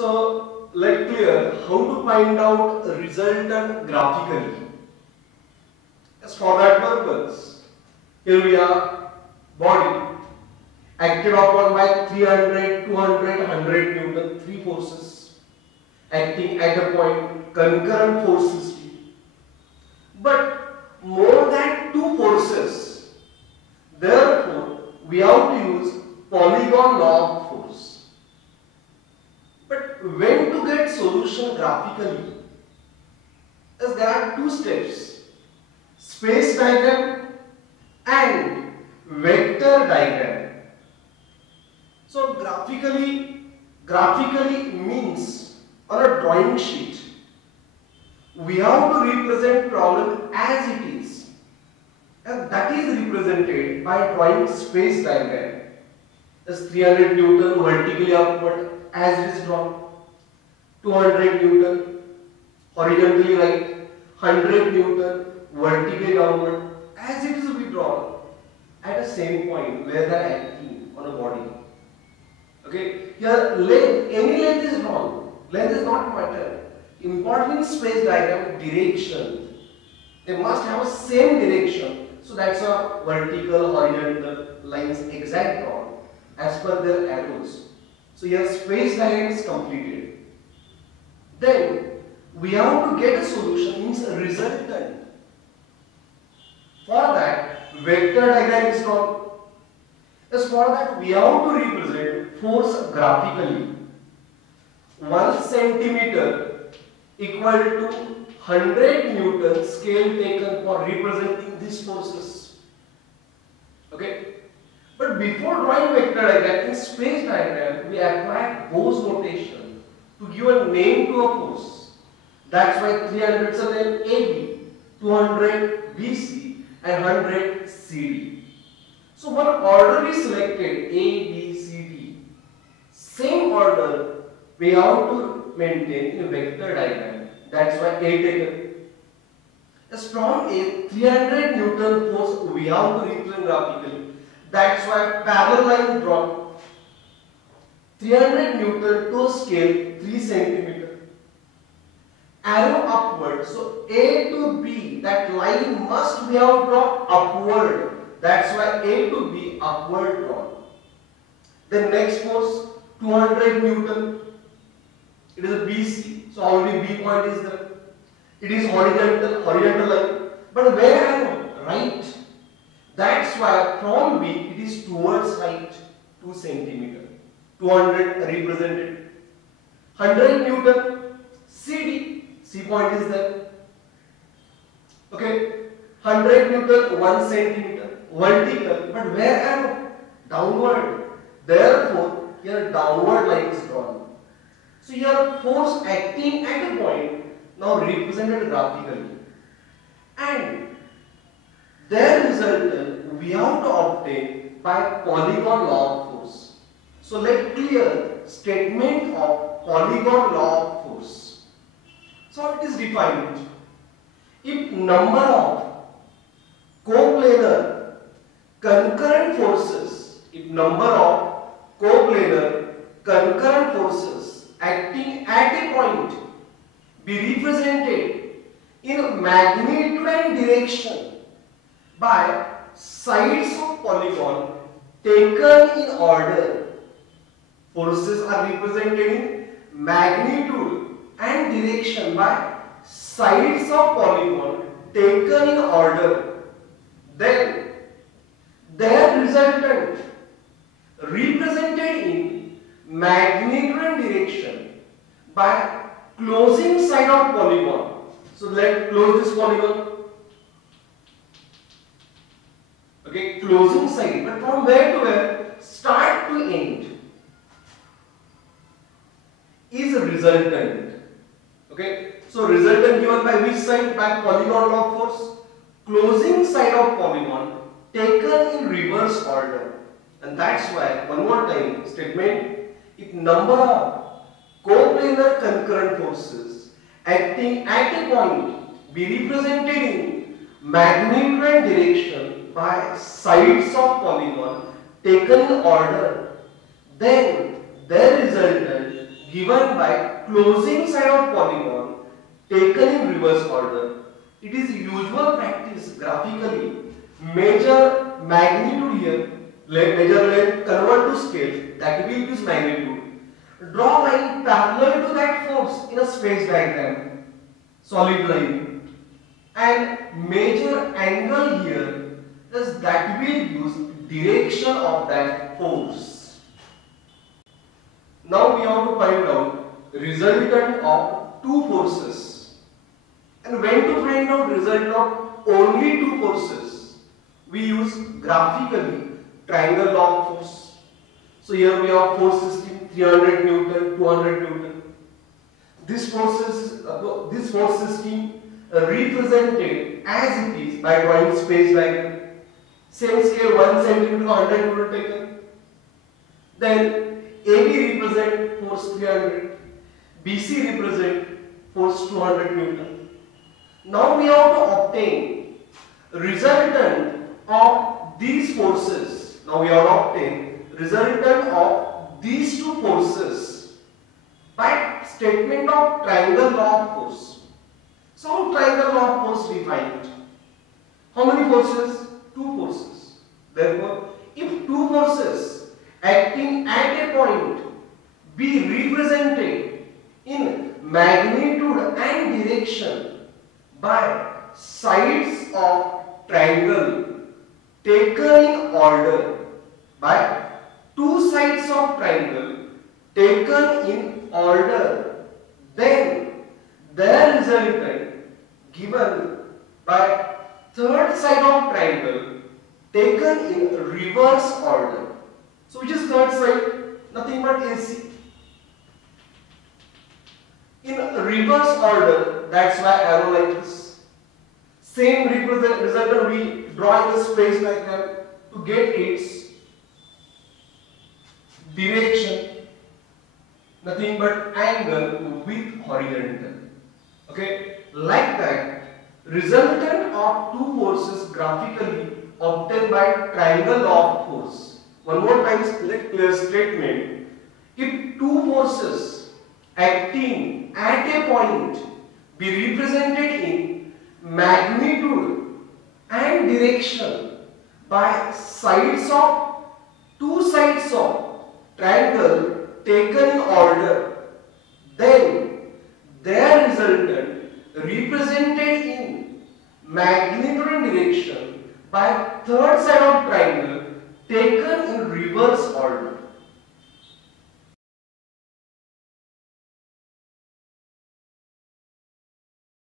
So let's clear how to find out resultant graphically. As for that purpose, here we are, body acted upon by 300, 200, 100 Newton, three forces acting at a point, concurrent forces. But more than two forces, therefore we have to use polygon law of force. But when to get solution graphically? As there are two steps, space diagram and vector diagram. So graphically means on a drawing sheet we have to represent problem as it is, and that is represented by drawing space diagram. As 300 Newton vertically upward as it is drawn, 200 Newton horizontally right, 100 Newton vertically downward as it is withdrawn at the same point where they are acting on a body. Okay, here length, any length is wrong, length is not matter. Important in space diagram, direction. They must have a same direction, so that's a vertical, horizontal lines exact drawn as per their arrows. So here space diagram is completed. Then we have to get a solution, means a resultant. For that, vector diagram is drawn. As for that, we have to represent force graphically. 1 centimeter equal to 100 Newton scale taken for representing these forces. Okay. But before drawing vector diagram, in space diagram, we apply Gauss notation to give a name to a force. That's why 300 is a name AB, 200 BC, and 100 CD. So one order is selected, A, B, C, D. Same order we have to maintain in a vector diagram. That's why A taken. As from A, 300 Newton force we have to represent graphically. That's why parallel line drawn. 300 Newton to scale 3 centimeter. Arrow upward. So A to B, that line must be out drawn upward. That's why A to B upward drawn. The next force 200 Newton. It is a BC. So already B point is there. It is horizontal line. But where arrow? Right. That's why from B it is towards right 2 centimeter. 200 represented. 100 Newton CD. C point is there. Okay. 100 Newton 1 centimeter. Vertical. But where arrow? Downward. Therefore here downward line is drawn. So here force acting at a point now represented graphically. And their resultant we have to obtain by polygon law of force. So let's clear statement of polygon law of force. So it is defined. If number of coplanar concurrent forces, acting at a point be represented in magnitude and direction by sides of polygon taken in order. Forces are represented in magnitude and direction by sides of polygon taken in order. Then their resultant represented in magnitude and direction by closing side of polygon. So let's close this polygon. Okay, closing side, but from where to where? Start to end is a resultant. Okay, so resultant given by which side? By polygon law of force. Closing side of polygon taken in reverse order. And that's why, one more time, statement, if number of coplanar concurrent forces acting at a point be represented in magnitude and direction by sides of polygon taken in order, then their resultant given by closing side of polygon taken in reverse order. It is usual practice graphically measure magnitude here, measure length, convert to scale, that will use magnitude. Draw line parallel to that force in a space diagram, solid line, and measure angle here, thus that will use direction of that force. Now we have to find out resultant of two forces. And when to find out result of only two forces, we use graphically triangle law of force. So here we have force system 300 Newton, 200 Newton. This force system represented as it is by drawing space diagram. Same scale 1 cm 100 Newton taken. Then AB represent force 300, BC represent force 200 Newton. Now we have to obtain resultant of these forces. Now we have to obtain resultant of these two forces by statement of triangle law of force. So triangle law of force defined. How many forces? Two forces. Therefore, if two forces acting at a point be represented in magnitude and direction by sides of triangle taken in order, by two sides of triangle taken in order, then their resultant given by third side of triangle taken in reverse order. So which is third side? Nothing but AC. In reverse order, that's why arrow like this. Same resultant we draw in the space diagram to get its direction. Nothing but angle with horizontal. Okay, like that, resultant of two forces graphically obtained by triangle law of force. One more time, clear statement. If two forces acting at a point be represented in magnitude and direction by sides of two sides of triangle taken in order, then their resultant represented in magnitude and direction by third side of triangle